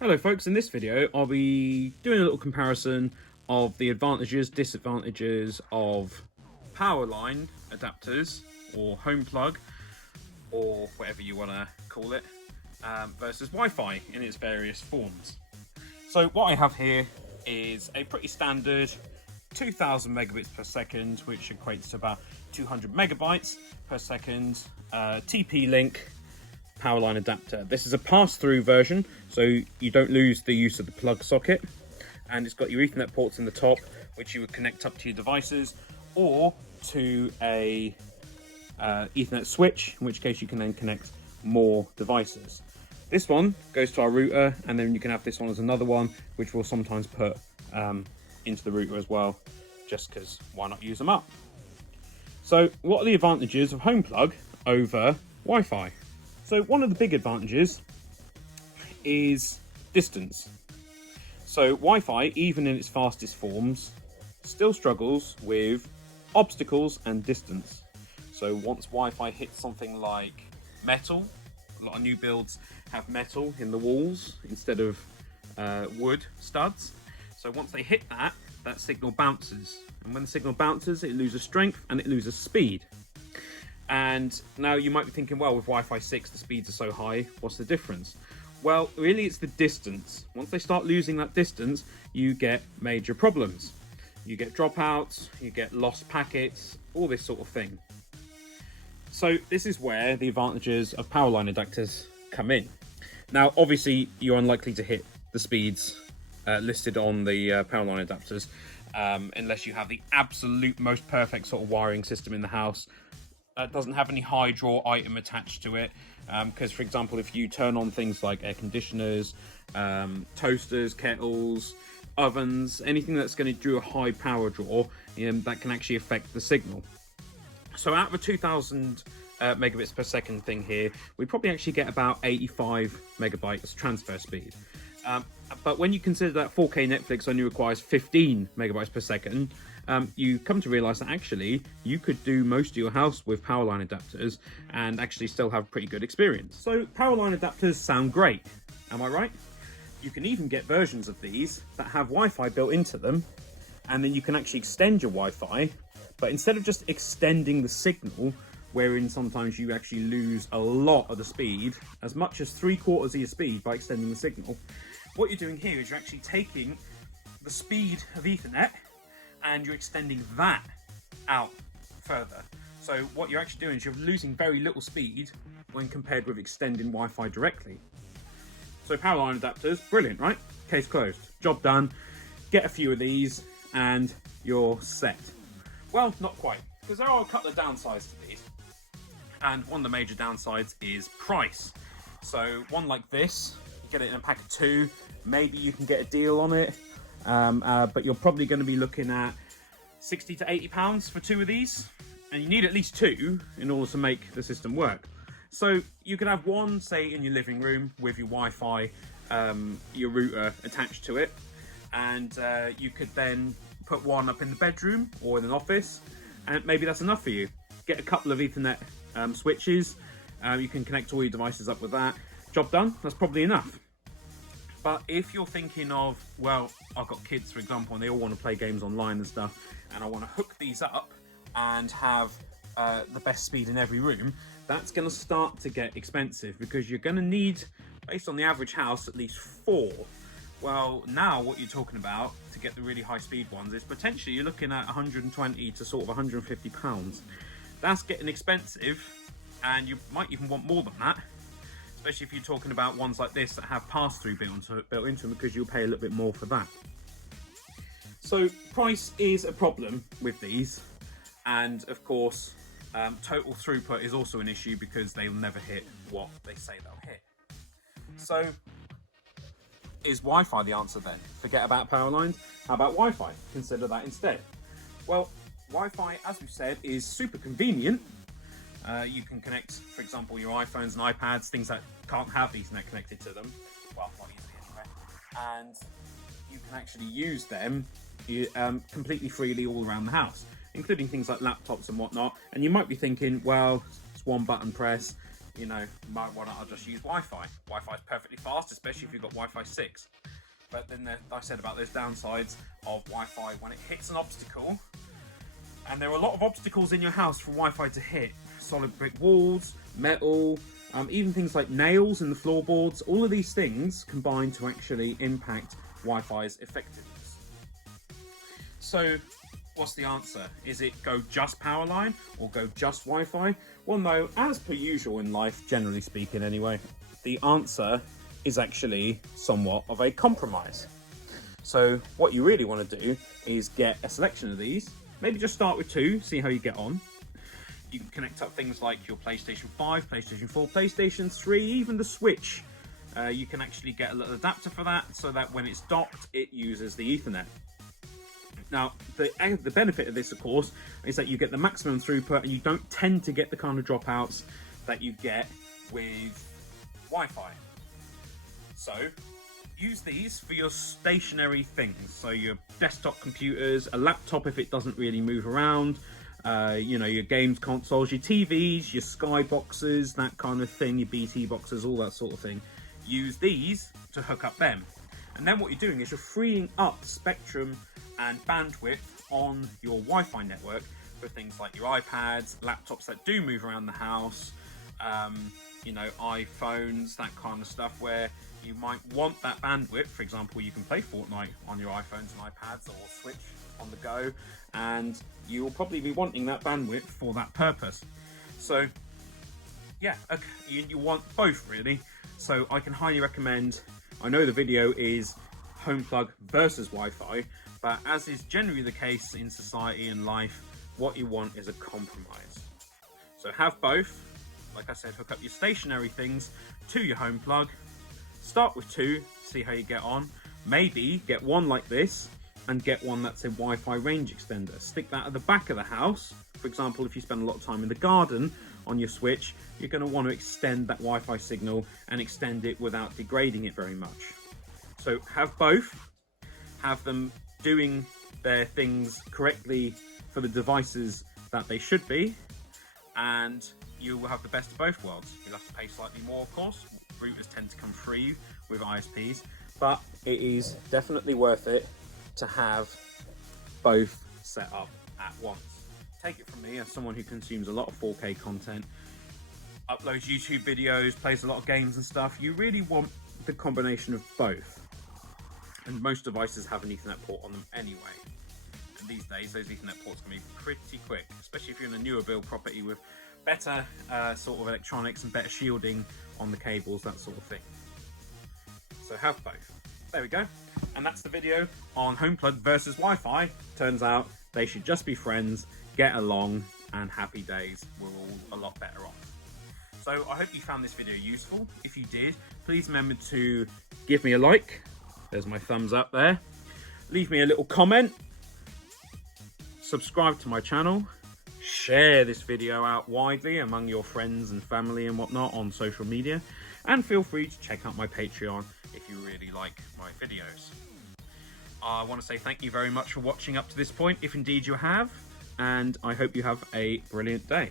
Hello folks, in this video I'll be doing a little comparison of the advantages, disadvantages of Powerline adapters or Homeplug or whatever you want to call it versus Wi-Fi in its various forms. So what I have here is a pretty standard 2000 megabits per second, which equates to about 200 megabytes per second TP-Link Powerline adapter. This is a pass-through version, so you don't lose the use of the plug socket, and it's got your Ethernet ports in the top, which you would connect up to your devices or to a Ethernet switch, in which case you can then connect more devices. This one goes to our router, and then you can have this one as another one, which we'll sometimes put into the router as well, just because why not use them up? So what are the advantages of Homeplug over Wi-Fi? So one of the big advantages is distance. So Wi-Fi, even in its fastest forms, still struggles with obstacles and distance. So once Wi-Fi hits something like metal, a lot of new builds have metal in the walls instead of wood studs. So once they hit that, that signal bounces. And when the signal bounces, it loses strength and it loses speed. And now you might be thinking, well, with Wi-Fi 6, the speeds are so high, what's the difference? Well, really it's the distance. Once they start losing that distance, you get major problems. You get dropouts, you get lost packets, all this sort of thing. So this is where the advantages of Powerline adapters come in. Now, obviously, you're unlikely to hit the speeds listed on the Powerline adapters unless you have the absolute most perfect sort of wiring system in the house. Doesn't have any high draw item attached to it, because for example, if you turn on things like air conditioners, toasters, kettles, ovens, anything that's going to do a high power draw, that can actually affect the signal. So out of a 2000 megabits per second thing here, we probably actually get about 85 megabytes transfer speed. But when you consider that 4K Netflix only requires 15 megabytes per second, you come to realize that actually you could do most of your house with Powerline adapters and actually still have pretty good experience. So Powerline adapters sound great, am I right? You can even get versions of these that have Wi-Fi built into them, and then you can actually extend your Wi-Fi, but instead of just extending the signal, wherein sometimes you actually lose a lot of the speed, as much as 3/4 of your speed by extending the signal, what you're doing here is you're actually taking the speed of Ethernet and you're extending that out further. So what you're actually doing is you're losing very little speed when compared with extending Wi-Fi directly. So Powerline adapters, brilliant, right? Case closed, job done. Get a few of these and you're set. Well, not quite, because there are a couple of downsides to these. And one of the major downsides is price. So one like this, you get it in a pack of 2, maybe you can get a deal on it. But you're probably going to be looking at 60 to 80 pounds for 2 of these, and you need at least 2 in order to make the system work. So you could have one, say, in your living room with your Wi-Fi, your router attached to it, and you could then put one up in the bedroom or in an office, and maybe that's enough for you. Get a couple of Ethernet switches, you can connect all your devices up with that. Job done, that's probably enough. But if you're thinking of, well, I've got kids, for example, and they all want to play games online and stuff, and I want to hook these up and have the best speed in every room, that's going to start to get expensive, because you're going to need, based on the average house, at least 4. Well, now what you're talking about to get the really high speed ones is potentially you're looking at 120 to sort of 150 pounds. That's getting expensive, and you might even want more than that. Especially if you're talking about ones like this that have pass-through built into them, because you'll pay a little bit more for that. So price is a problem with these, and of course total throughput is also an issue, because they'll never hit what they say they'll hit. So is Wi-Fi the answer then? Forget about Powerlines, how about Wi-Fi? Consider that instead. Well, Wi-Fi, as we've said, is super convenient. You can connect, for example, your iPhones and iPads, things that can't have Ethernet connected to them, well, not easily anyway, and you can actually use them completely freely all around the house, including things like laptops and whatnot. And you might be thinking, well, it's one button press, you know, why not I'll just use Wi-Fi. Wi-Fi is perfectly fast, especially if you've got Wi-Fi 6. But then I said about those downsides of Wi-Fi when it hits an obstacle, and there are a lot of obstacles in your house for Wi-Fi to hit. Solid brick walls, metal, even things like nails in the floorboards. All of these things combine to actually impact Wi-Fi's effectiveness. So what's the answer? Is it go just Powerline or go just Wi-Fi? Well, no, as per usual in life, generally speaking anyway, the answer is actually somewhat of a compromise. So what you really want to do is get a selection of these. Maybe just start with 2, see how you get on. You can connect up things like your PlayStation 5, PlayStation 4, PlayStation 3, even the Switch. You can actually get a little adapter for that, so that when it's docked, it uses the Ethernet. Now, the benefit of this, of course, is that you get the maximum throughput and you don't tend to get the kind of dropouts that you get with Wi-Fi. So, use these for your stationary things. So your desktop computers, a laptop if it doesn't really move around, you know, your games consoles, your TVs, your Sky boxes, that kind of thing, your BT boxes, all that sort of thing. Use these to hook up them. And then what you're doing is you're freeing up spectrum and bandwidth on your Wi-Fi network for things like your iPads, laptops that do move around the house, you know, iPhones, that kind of stuff, where you might want that bandwidth. For example, you can play Fortnite on your iPhones and iPads, or Switch on the go, and you will probably be wanting that bandwidth for that purpose. So yeah, okay, you want both really. So I can highly recommend, I know the video is Homeplug versus Wi-Fi, but as is generally the case in society and life, what you want is a compromise. So have both. Like I said, hook up your stationary things to your Homeplug. Start with 2, see how you get on. Maybe get one like this and get one that's a Wi-Fi range extender. Stick that at the back of the house. For example, if you spend a lot of time in the garden on your Switch, you're going to want to extend that Wi-Fi signal and extend it without degrading it very much. So have both. Have them doing their things correctly for the devices that they should be, and you will have the best of both worlds. You'll have to pay slightly more, of course. Routers tend to come free with ISPs, but it is definitely worth it to have both set up at once. Take it from me, as someone who consumes a lot of 4K content, uploads YouTube videos, plays a lot of games and stuff, you really want the combination of both. And most devices have an Ethernet port on them anyway. And these days, those Ethernet ports can be pretty quick, especially if you're in a newer build property with better sort of electronics and better shielding on the cables, that sort of thing. So have both. There we go. And that's the video on Homeplug versus Wi-Fi. Turns out they should just be friends, get along, and happy days. We're all a lot better off. So I hope you found this video useful. If you did, please remember to give me a like. There's my thumbs up there. Leave me a little comment. Subscribe to my channel. Share this video out widely among your friends and family and whatnot on social media. And feel free to check out my Patreon if you really like my videos. I want to say thank you very much for watching up to this point, if indeed you have. And I hope you have a brilliant day.